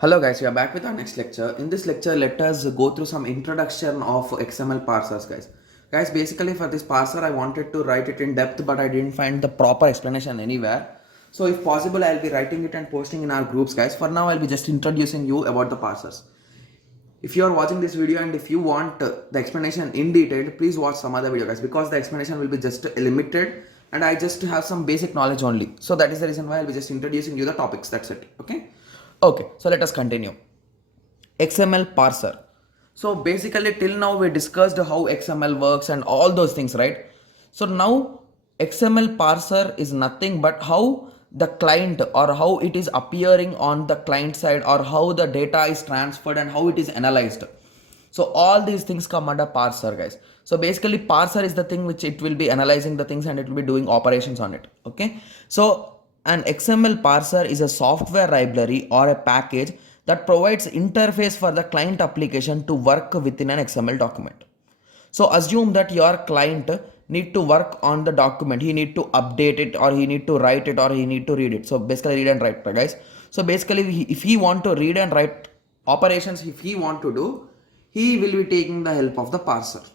Hello guys, we are back with our next lecture. In this lecture, let us go through some introduction of XML parsers, guys. Guys, basically for this parser, I wanted to write it in depth, but I didn't find the proper explanation anywhere. So if possible, I'll be writing it and posting in our groups, guys. For now, I'll be just introducing you about the parsers. If you are watching this video and if you want the explanation in detail, please watch some other video, guys, because the explanation will be just limited and I just have some basic knowledge only. So that is the reason why I'll be just introducing you the topics. That's it. Okay, so let us continue. XML parser. So basically till now we discussed how XML works and all those things, right? So now XML parser is nothing but how the client or how it is appearing on the client side or how the data is transferred and how it is analyzed. So all these things come under parser, guys. So basically parser is the thing which it will be analyzing the things and it will be doing operations on it. Okay. So an XML parser is a software library or a package that provides interface for the client application to work within an XML document. So assume that your client need to work on the document. He need to update it or he need to write it or he need to read it. So basically read and write, guys. So basically if he want to read and write operations, if he want to do, he will be taking the help of the parser.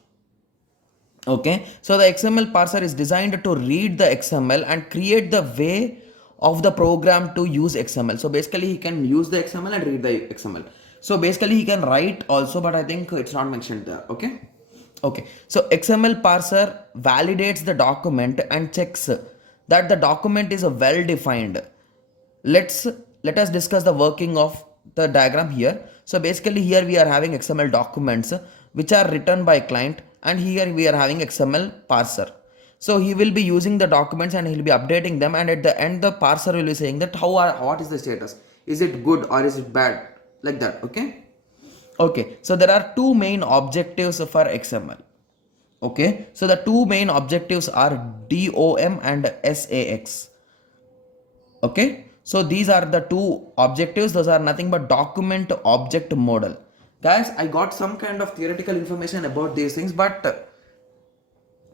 Okay, so the XML parser is designed to read the XML and create the way of the program to use XML. So basically he can use the XML and read the XML. So basically he can write also, but I think it's not mentioned there. Okay, so XML parser validates the document and checks that the document is well defined. Let us discuss the working of the diagram here. So basically here we are having XML documents which are written by client, and here we are having XML parser. So he will be using the documents and he'll be updating them, and at the end the parser will be saying that what is the status, is it good or is it bad, like that. Okay, so there are two main objectives for XML. Okay, so the two main objectives are DOM and SAX. Okay, so these are the two objectives. Those are nothing but document object model. Guys, I got some kind of theoretical information about these things, but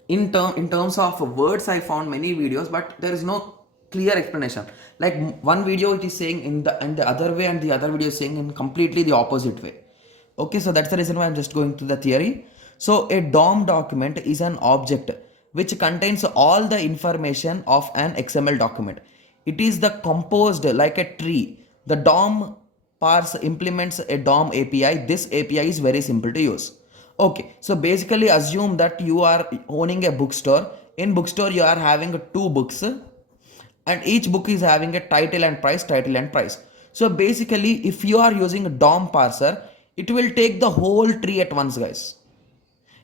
in terms of words I found many videos, but there is no clear explanation. Like one video it is saying in the other way and the other video is saying in completely the opposite way. Okay, so that's the reason why I'm just going to the theory. So a DOM document is an object which contains all the information of an XML document. It is the composed like a tree. The DOM parse implements a DOM API. This API is very simple to use. Okay, so basically assume that you are owning a bookstore. In bookstore you are having two books and each book is having a title and price. So basically if you are using a DOM parser, it will take the whole tree at once, guys.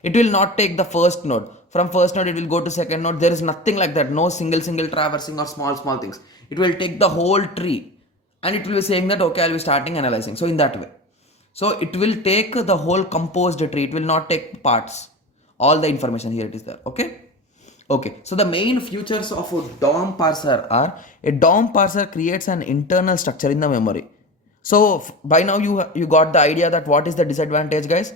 It will not take the first node. From first node it will go to second node. There is nothing like that. No single traversing or small things. It will take the whole tree and it will be saying that okay, I'll be starting analyzing. So in that way. So it will take the whole composed tree. It will not take parts. All the information here it is there. Okay. So the main features of a DOM parser are a DOM parser creates an internal structure in the memory. So by now you got the idea that what is the disadvantage, guys.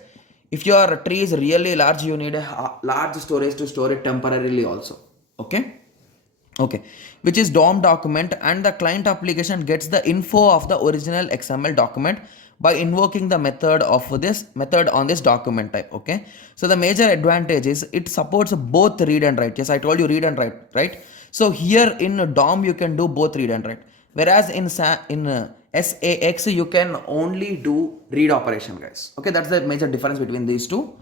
If your tree is really large, you need a large storage to store it temporarily also. Okay, which is DOM document, and the client application gets the info of the original XML document by invoking the method on this document type. Okay, so the major advantage is it supports both read and write. Yes, I told you read and write, right? So here in DOM you can do both read and write, whereas in SAX you can only do read operation, guys. Okay, that's the major difference between these two.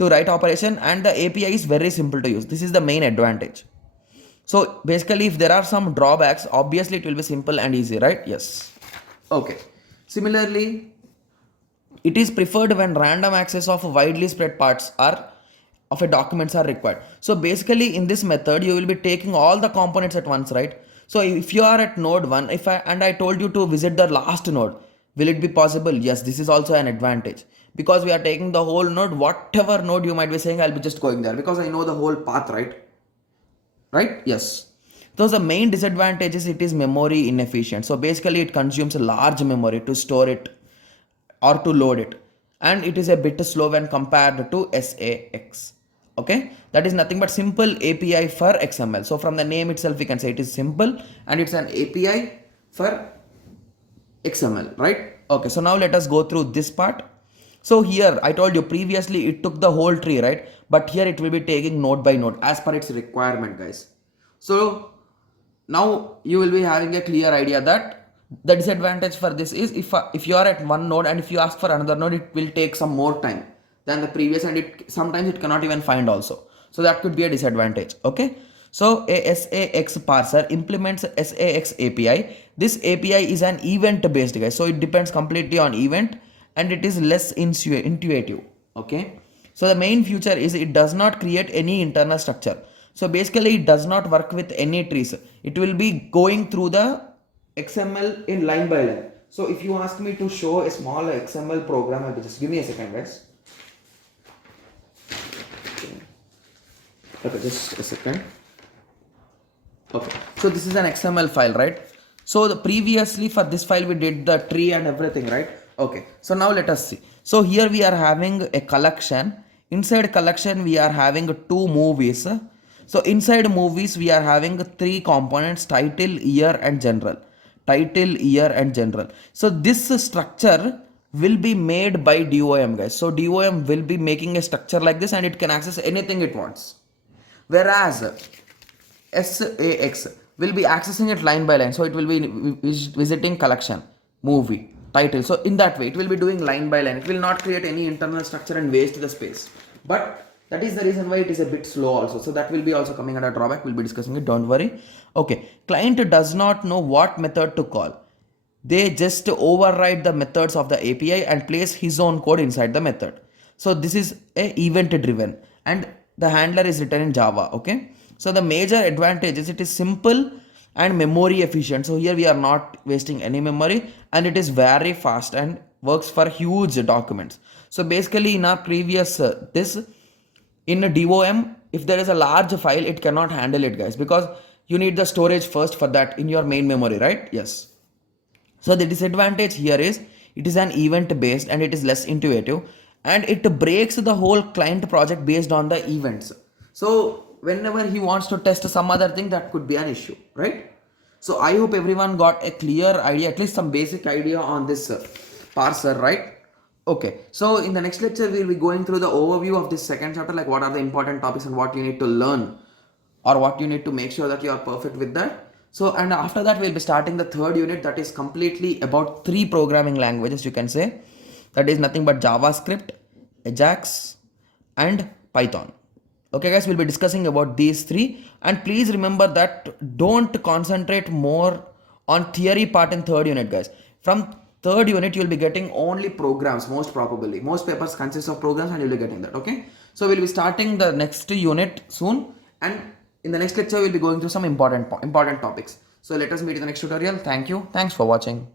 To write operation, and the API is very simple to use. This is the main advantage. So basically if there are some drawbacks, obviously it will be simple and easy, right? Yes. Okay. Similarly, it is preferred when random access of widely spread parts of a documents are required. So basically in this method you will be taking all the components at once, right? So if you are at node 1, I told you to visit the last node, will it be possible? Yes, this is also an advantage, because we are taking the whole node. Whatever node you might be saying, I'll be just going there because I know the whole path, right? Yes. Those the main disadvantages, it is memory inefficient. So basically it consumes a large memory to store it or to load it, and it is a bit slow when compared to SAX. Okay, that is nothing but simple API for XML. So from the name itself we can say it is simple and it's an API for XML, right? Okay, so now let us go through this part. So here I told you previously it took the whole tree, right? But here it will be taking node by node as per its requirement, guys. So now you will be having a clear idea that the disadvantage for this is if you are at one node and if you ask for another node, it will take some more time than the previous, and it sometimes it cannot even find also. So that could be a disadvantage. Okay. So a SAX parser implements SAX API. This API is an event based, guys. So it depends completely on event and it is less intuitive. Okay. So the main feature is it does not create any internal structure. So basically it does not work with any trees. It will be going through the XML in line by line. So if you ask me to show a small XML program, I'll just give me a second, guys. Okay, just a second. Okay, so this is an XML file, right? So the previously for this file we did the tree and everything, right? Okay, so now let us see. So here we are having a collection. Inside collection we are having two movies. So inside movies we are having three components: title, year and general. Title, year and general. So this structure will be made by DOM, guys. So DOM will be making a structure like this and it can access anything it wants. Whereas SAX will be accessing it line by line. So it will be visiting collection, movie, title. So in that way, it will be doing line by line. It will not create any internal structure and waste the space. But that is the reason why it is a bit slow also. So that will be also coming under drawback. We'll be discussing it. Don't worry. Okay. Client does not know what method to call. They just override the methods of the API and place his own code inside the method. So this is a event driven and the handler is written in Java. Okay. So the major advantage is it is simple and memory efficient. So here we are not wasting any memory and it is very fast and works for huge documents. So basically in our previous this in a DOM, if there is a large file, it cannot handle it, guys, because you need the storage first for that in your main memory, right? Yes. So the disadvantage here is it is an event based and it is less intuitive and it breaks the whole client project based on the events. So whenever he wants to test some other thing, that could be an issue, right? So I hope everyone got a clear idea, at least some basic idea on this parser, right? Okay, so in the next lecture, we'll be going through the overview of this second chapter, like what are the important topics and what you need to learn or what you need to make sure that you are perfect with that. So, and after that, we'll be starting the third unit that is completely about three programming languages, you can say. That is nothing but JavaScript, Ajax, and Python. Okay, guys, we'll be discussing about these three. And please remember that don't concentrate more on theory part in third unit, guys. From third unit, you'll be getting only programs, most probably. Most papers consist of programs and you'll be getting that, okay? So we'll be starting the next unit soon. And in the next lecture, we'll be going through some important topics. So let us meet in the next tutorial. Thank you. Thanks for watching.